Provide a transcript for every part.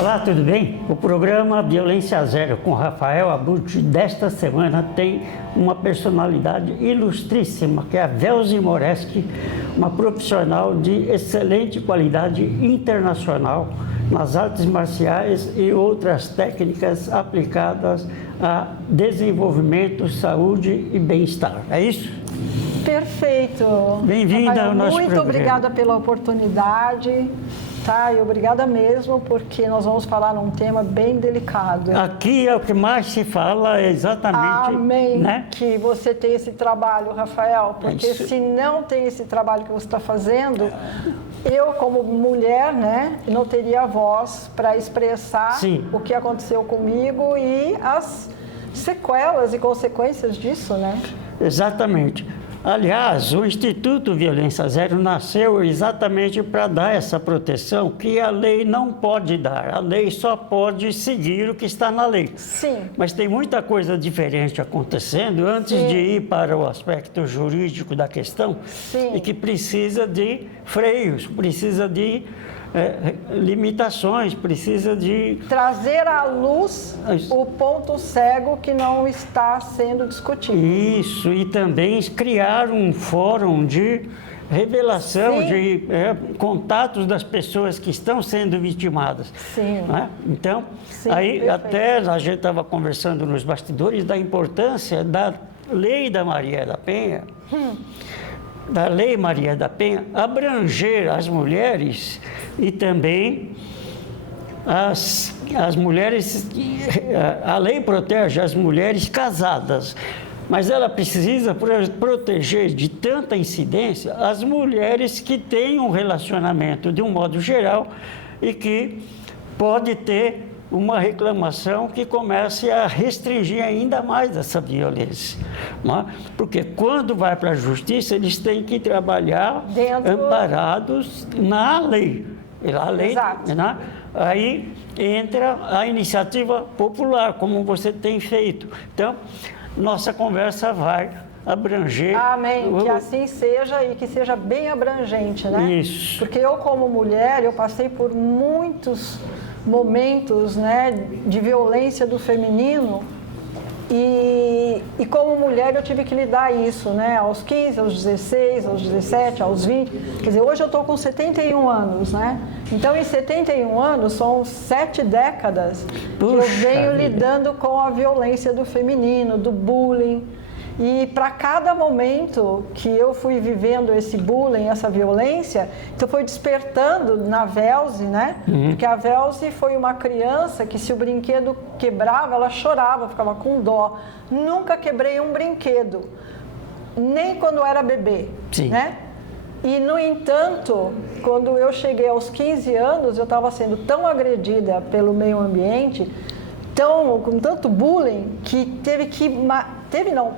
Olá, tudo bem? O programa Violência Zero com Rafael Abruzzi desta semana tem uma personalidade ilustríssima, que é a Velzi Moreschi, uma profissional de excelente qualidade internacional nas artes marciais e outras técnicas aplicadas a desenvolvimento, saúde e bem-estar. É isso? Perfeito. Bem-vinda ao nosso programa. Muito obrigada pela oportunidade. Tá, e obrigada mesmo, porque nós vamos falar num tema bem delicado. Aqui é o que mais se fala, exatamente. Amém, né? Que você tem esse trabalho, Rafael, porque se não tem esse trabalho que você está fazendo, eu como mulher, né, não teria voz para expressar Sim. o que aconteceu comigo e as sequelas e consequências disso, né? Exatamente. Aliás, o Instituto Violência Zero nasceu exatamente para dar essa proteção que a lei não pode dar. A lei só pode seguir o que está na lei. Sim. Mas tem muita coisa diferente acontecendo antes Sim. de ir para o aspecto jurídico da questão. Sim. E que precisa de freios, precisa de limitações, precisa de... trazer à luz o ponto cego que não está sendo discutido. Isso, e também criar um fórum de revelação, Sim. de contatos das pessoas que estão sendo vitimadas. Sim. Né? Então, Sim, aí perfeito. até a gente estava conversando nos bastidores da importância da lei da Maria da Penha, da Lei Maria da Penha, abranger as mulheres e também as mulheres. A lei protege as mulheres casadas, mas ela precisa proteger de tanta incidência as mulheres que têm um relacionamento de um modo geral e que pode ter uma reclamação que comece a restringir ainda mais essa violência. Não é? Porque quando vai para a justiça, eles têm que trabalhar amparados na lei. A lei, Exato. né? Aí entra a iniciativa popular, como você tem feito. Então, nossa conversa vai abranger... Amém, que assim seja e que seja bem abrangente, né? Isso. Porque eu, como mulher, eu passei por muitos momentos, né, de violência do feminino e como mulher eu tive que lidar isso, né, aos 15, aos 16, aos 17, aos 20, quer dizer, hoje eu estou com 71 anos, né, então em 71 anos são 7 décadas que eu venho lidando com a violência do feminino, do bullying. E para cada momento que eu fui vivendo esse bullying, essa violência, então foi despertando na Velzi, né? Porque a Velzi foi uma criança que se o brinquedo quebrava, ela chorava, ficava com dó. Nunca quebrei um brinquedo, nem quando era bebê, Sim. né? E, no entanto, quando eu cheguei aos 15 anos, eu estava sendo tão agredida pelo meio ambiente, com tanto bullying, que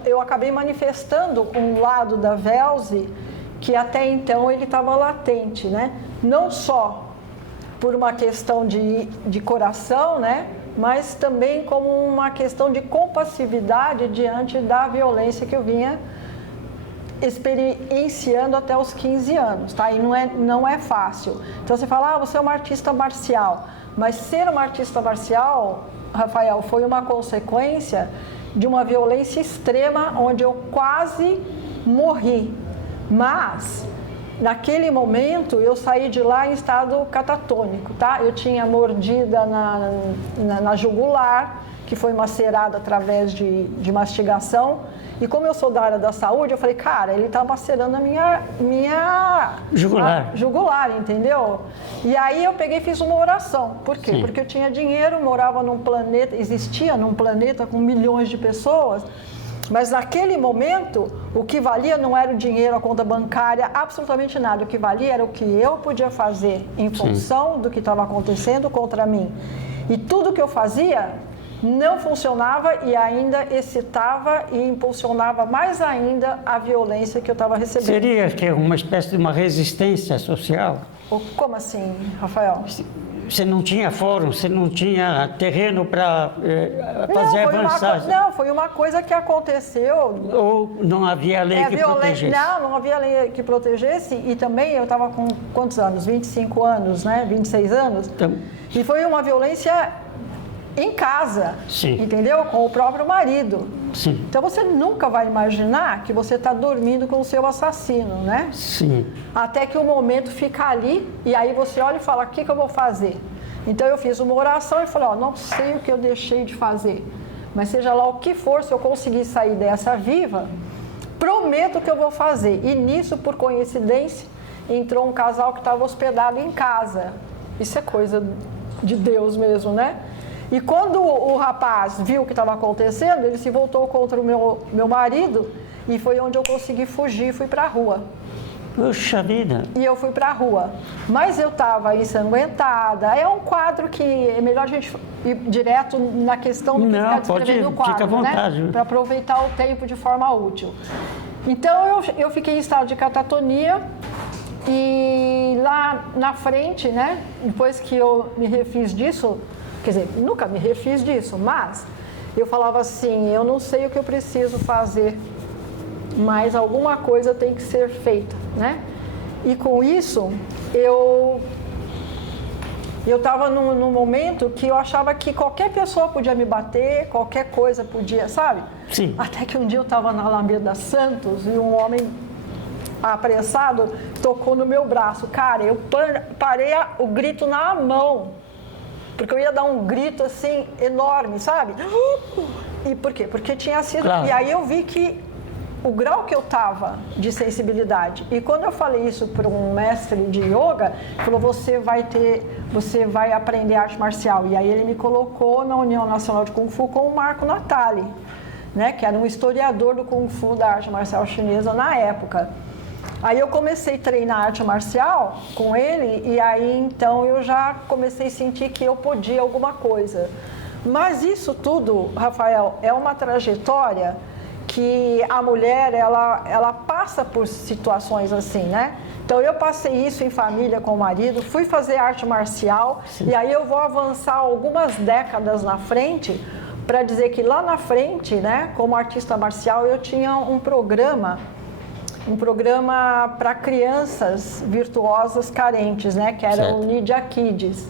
eu acabei manifestando um lado da Velzi que até então ele estava latente, né? Não só por uma questão de coração, né? Mas também como uma questão de compassividade diante da violência que eu vinha experienciando até os 15 anos, tá? E não é fácil. Então você fala, você é uma artista marcial, mas ser uma artista marcial, Rafael, foi uma consequência de uma violência extrema onde eu quase morri. Mas, naquele momento, eu saí de lá em estado catatônico, tá? Eu tinha mordida na jugular, que foi macerada através de mastigação. E como eu sou da área da saúde, eu falei, cara, ele tá macerando a minha jugular, entendeu? E aí eu peguei e fiz uma oração. Por quê? Sim. Porque eu tinha dinheiro, morava num planeta, existia num planeta com milhões de pessoas, mas naquele momento, o que valia não era o dinheiro, a conta bancária, absolutamente nada. O que valia era o que eu podia fazer em função do que estava acontecendo contra mim. E tudo que eu fazia não funcionava e ainda excitava e impulsionava mais ainda a violência que eu estava recebendo. Seria que uma espécie de uma resistência social? Como assim, Rafael? você não tinha fórum, você não tinha terreno para fazer avançar? Não, foi uma coisa que aconteceu. Ou não havia lei que protegesse? Não havia lei que protegesse. E também eu estava com quantos anos? 25 anos, né? 26 anos. Então, e foi uma violência em casa, sim, entendeu? Com o próprio marido. Sim. Então você nunca vai imaginar que você está dormindo com o seu assassino, né? Sim. Até que o momento fica ali e aí você olha e fala, o que eu vou fazer? Então eu fiz uma oração e falei, ó, não sei o que eu deixei de fazer, mas seja lá o que for, se eu conseguir sair dessa viva, prometo que eu vou fazer. E nisso, por coincidência, entrou um casal que estava hospedado em casa. Isso é coisa de Deus mesmo, né? E quando o rapaz viu o que estava acontecendo, ele se voltou contra o meu marido e foi onde eu consegui fugir e fui para a rua. Puxa vida! E eu fui para a rua. Mas eu estava ensanguentada. É um quadro que é melhor a gente ir direto na questão do que ficar descrevendo no quadro, fica à vontade, né? Para aproveitar o tempo de forma útil. Então eu fiquei em estado de catatonia e lá na frente, né? Depois que eu me refiz disso, quer dizer, nunca me refiz disso, mas eu falava assim, eu não sei o que eu preciso fazer, mas alguma coisa tem que ser feita, né? E com isso, eu estava num momento que eu achava que qualquer pessoa podia me bater, qualquer coisa podia, sabe? Sim. Até que um dia eu estava na Alameda Santos e um homem apressado tocou no meu braço. Cara, eu parei o grito na mão. Porque eu ia dar um grito assim, enorme, sabe? E por quê? Porque tinha sido... Claro. E aí eu vi que o grau que eu estava de sensibilidade. E quando eu falei isso para um mestre de yoga, ele falou, você vai aprender arte marcial. E aí ele me colocou na União Nacional de Kung Fu com o Marco Natali, né? Que era um historiador do Kung Fu da arte marcial chinesa na época. Aí eu comecei a treinar arte marcial com ele e aí então eu já comecei a sentir que eu podia alguma coisa. Mas isso tudo, Rafael, é uma trajetória que a mulher, ela passa por situações assim, né? Então eu passei isso em família com o marido, fui fazer arte marcial. Sim. E aí eu vou avançar algumas décadas na frente para dizer que lá na frente, né, como artista marcial, eu tinha um programa para crianças virtuosas carentes, né, que era o Nidia Kids.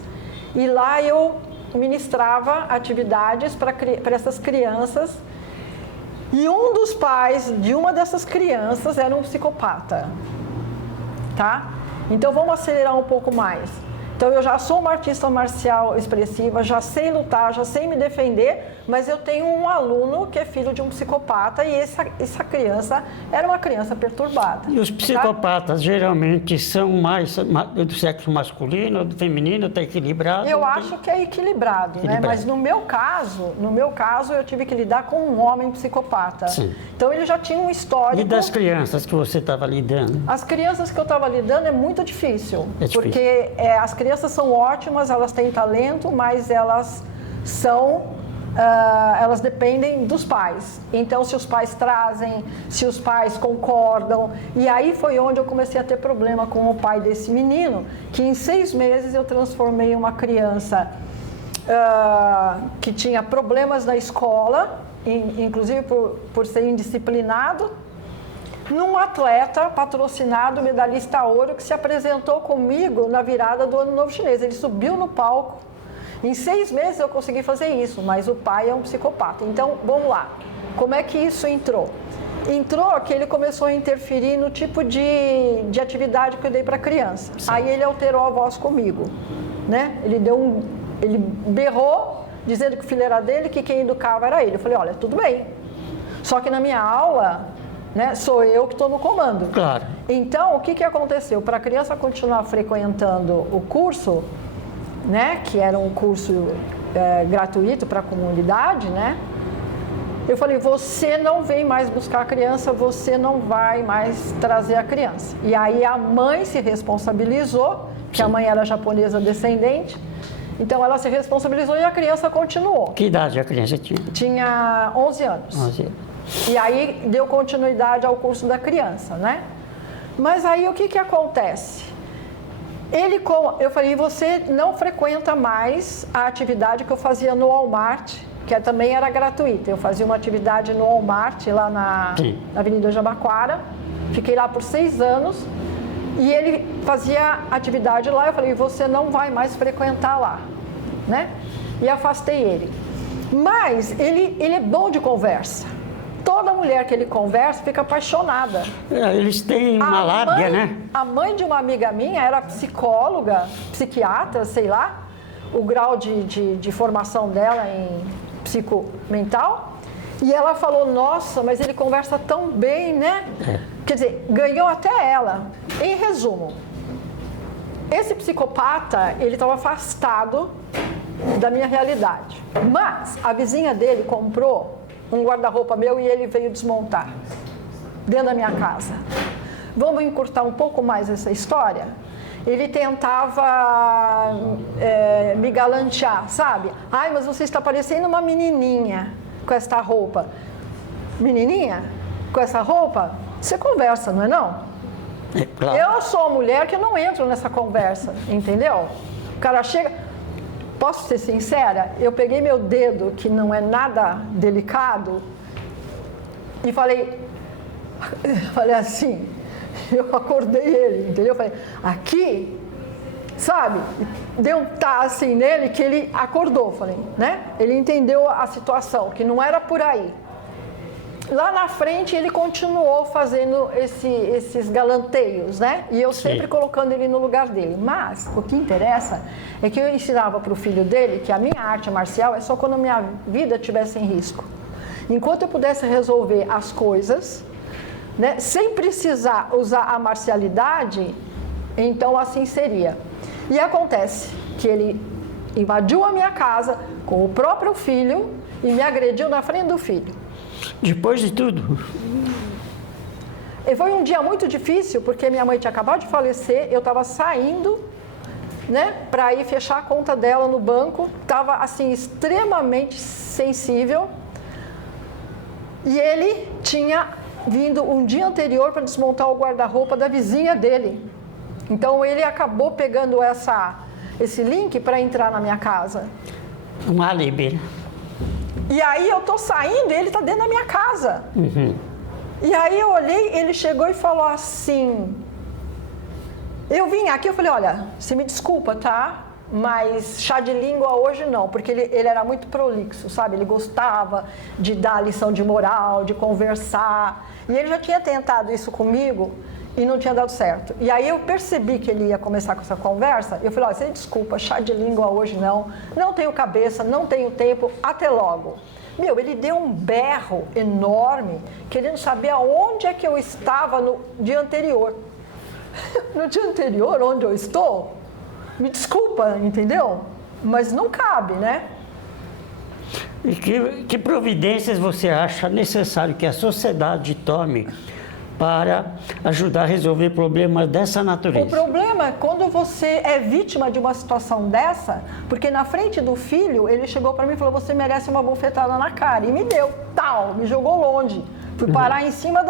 E lá eu ministrava atividades para essas crianças. E um dos pais de uma dessas crianças era um psicopata, tá? Então vamos acelerar um pouco mais. Então eu já sou uma artista marcial expressiva, já sei lutar, já sei me defender, mas eu tenho um aluno que é filho de um psicopata e essa criança era uma criança perturbada. E os psicopatas, tá? Geralmente são mais do sexo masculino, do feminino, está equilibrado? Eu acho que é equilibrado, né? Mas no meu caso eu tive que lidar com um homem psicopata. Sim. Então ele já tinha um histórico. E das crianças que você estava lidando? As crianças que eu estava lidando é muito difícil. É difícil. Porque as crianças são ótimas, elas têm talento, mas elas elas dependem dos pais. Então, se os pais trazem, se os pais concordam. E aí foi onde eu comecei a ter problema com o pai desse menino, que em 6 meses eu transformei uma criança que tinha problemas na escola, inclusive por ser indisciplinado, num atleta patrocinado, medalhista ouro, que se apresentou comigo na virada do Ano Novo Chinês. Ele subiu no palco. Em 6 meses eu consegui fazer isso, mas o pai é um psicopata. Então, vamos lá. Como é que isso entrou? Entrou que ele começou a interferir no tipo de atividade que eu dei para a criança. Sim. Aí ele alterou a voz comigo, né? Ele berrou, dizendo que o filho era dele, que quem educava era ele. Eu falei, olha, tudo bem. Só que na minha aula, né, sou eu que estou no comando. Claro. Então, o que aconteceu? Para a criança continuar frequentando o curso, né, que era um curso gratuito para a comunidade, né, eu falei, você não vem mais buscar a criança, você não vai mais trazer a criança. E aí a mãe se responsabilizou, que a mãe era japonesa descendente, então ela se responsabilizou e a criança continuou. Que idade a criança tinha? Tinha 11 anos. 11 anos. E aí deu continuidade ao curso da criança, né? Mas aí o que acontece? Eu falei, você não frequenta mais a atividade que eu fazia no Walmart, que também era gratuita. Eu fazia uma atividade no Walmart, lá na Avenida Jabaquara. Fiquei lá por 6 anos. E ele fazia atividade lá. Eu falei, você não vai mais frequentar lá, né? E afastei ele. Mas ele é bom de conversa. Toda mulher que ele conversa fica apaixonada. Eles têm uma lábia, né? A mãe de uma amiga minha era psicóloga, psiquiatra, sei lá, o grau de formação dela em psicomental. E ela falou, nossa, mas ele conversa tão bem, né? Quer dizer, ganhou até ela. Em resumo, esse psicopata, ele estava afastado da minha realidade. Mas a vizinha dele comprou um guarda-roupa meu e ele veio desmontar dentro da minha casa. Vamos encurtar um pouco mais essa história? Ele tentava me galantear, sabe? Ai, mas você está parecendo uma menininha com esta roupa. Menininha? Com essa roupa? Você conversa, não é não? É claro. Eu sou uma mulher que não entro nessa conversa, entendeu? O cara chega... Posso ser sincera? Eu peguei meu dedo, que não é nada delicado, e falei assim, eu acordei ele, entendeu? Eu falei, aqui, sabe? Dei um tá assim nele que ele acordou, falei, né? Ele entendeu a situação, que não era por aí. Lá na frente ele continuou fazendo esses galanteios, né? E eu sempre colocando ele no lugar dele. Mas o que interessa é que eu ensinava para o filho dele que a minha arte marcial é só quando a minha vida estivesse em risco. Enquanto eu pudesse resolver as coisas, né, sem precisar usar a marcialidade, então assim seria. E acontece que ele invadiu a minha casa com o próprio filho e me agrediu na frente do filho. Depois de tudo? E foi um dia muito difícil, porque minha mãe tinha acabado de falecer, eu estava saindo, né, para ir fechar a conta dela no banco, estava assim, extremamente sensível, e ele tinha vindo um dia anterior para desmontar o guarda-roupa da vizinha dele. Então ele acabou pegando esse link para entrar na minha casa. Um álibi. E aí eu tô saindo e ele tá dentro da minha casa. Uhum. E aí eu olhei, ele chegou e falou assim... Eu vim aqui, eu falei, olha, você me desculpa, tá? Mas chá de língua hoje não, porque ele era muito prolixo, sabe? Ele gostava de dar lição de moral, de conversar. E ele já tinha tentado isso comigo e não tinha dado certo. E aí eu percebi que ele ia começar com essa conversa. Eu falei, olha, você desculpa, chá de língua hoje não tenho cabeça, não tenho tempo, até logo. Meu, ele deu um berro enorme, querendo saber aonde é que eu estava no dia anterior. No dia anterior, onde eu estou? Me desculpa, entendeu? Mas não cabe, né? E que providências você acha necessário que a sociedade tome para ajudar a resolver problemas dessa natureza? O problema é quando você é vítima de uma situação dessa, porque na frente do filho, ele chegou para mim e falou, você merece uma bofetada na cara. E me deu, tal, me jogou longe. Fui parar em cima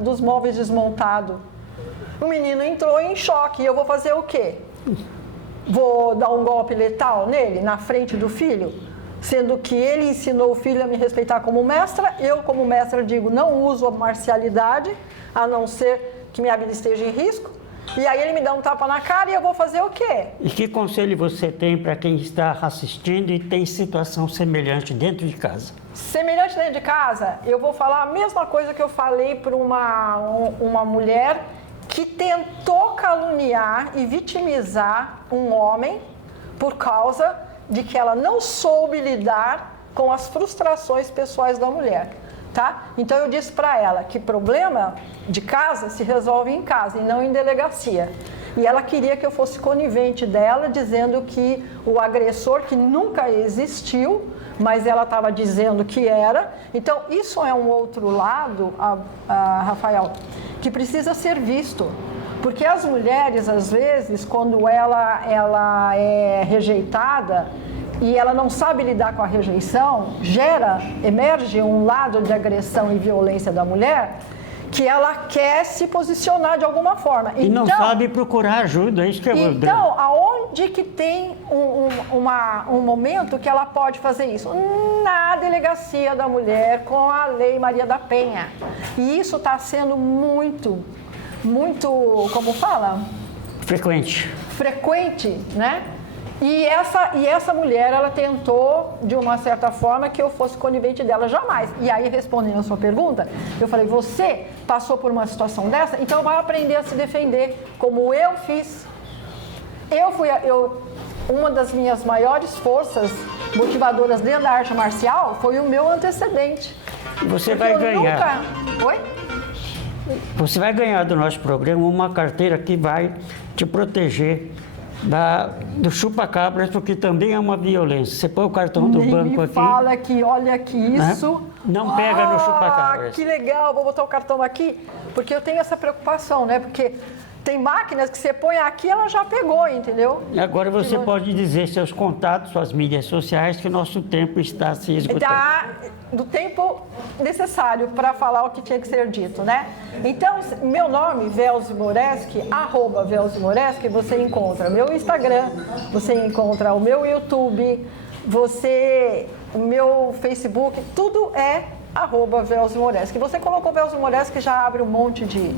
dos móveis desmontados. O menino entrou em choque. E eu vou fazer o quê? Vou dar um golpe letal nele, na frente do filho? Sendo que ele ensinou o filho a me respeitar como mestra, eu como mestra digo, não uso a marcialidade, a não ser que minha vida esteja em risco, e aí ele me dá um tapa na cara e eu vou fazer o quê? E que conselho você tem para quem está assistindo e tem situação semelhante dentro de casa? Semelhante dentro de casa, eu vou falar a mesma coisa que eu falei para uma mulher que tentou caluniar e vitimizar um homem por causa de que ela não soube lidar com as frustrações pessoais da mulher, tá? Então eu disse para ela que problema de casa se resolve em casa e não em delegacia. E ela queria que eu fosse conivente dela, dizendo que o agressor, que nunca existiu, mas ela estava dizendo que era. Então isso é um outro lado, Rafael, que precisa ser visto. Porque as mulheres, às vezes, quando ela é rejeitada e ela não sabe lidar com a rejeição, emerge um lado de agressão e violência da mulher que ela quer se posicionar de alguma forma. E não sabe procurar ajuda, é isso que é o drama. Então, aonde que tem um momento que ela pode fazer isso? Na Delegacia da Mulher com a Lei Maria da Penha. E isso está sendo muito, como fala? Frequente, né? E essa mulher, ela tentou, de uma certa forma, que eu fosse conivente dela, jamais. E aí, respondendo a sua pergunta, eu falei, você passou por uma situação dessa, então vai aprender a se defender, como eu fiz. Uma das minhas maiores forças motivadoras dentro da arte marcial foi o meu antecedente. Você vai ganhar. Oi? Você vai ganhar do nosso programa uma carteira que vai te proteger do chupa-cabras, porque também é uma violência. Você põe o cartão do banco aqui. Fala que, olha aqui, isso. Né? Não pega no chupa-cabras. Que legal, vou botar o cartão aqui, porque eu tenho essa preocupação, né? Porque tem máquinas que você põe aqui, ela já pegou, entendeu? Agora você pode dizer seus contatos, suas mídias sociais, que o nosso tempo está se esgotando. Do tempo necessário para falar o que tinha que ser dito, né? Então, meu nome, Velzi Moreski, @Velzi Moreski, você encontra meu Instagram, você encontra o meu YouTube, o meu Facebook, tudo é @Velzi Moreski. Você colocou Velzi Moreski, já abre um monte de...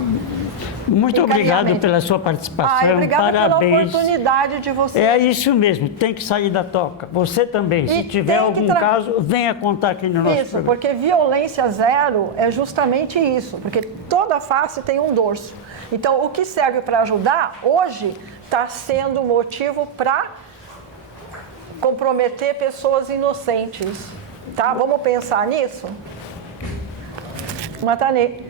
Muito obrigado pela sua participação. Obrigada parabéns. Pela oportunidade de você. É isso mesmo, tem que sair da toca. Você também, se tiver algum caso, venha contar aqui no nosso programa. Isso, porque violência zero é justamente isso, porque toda face tem um dorso. Então, o que serve para ajudar, hoje, está sendo motivo para comprometer pessoas inocentes. Tá? Vamos pensar nisso? Matanê.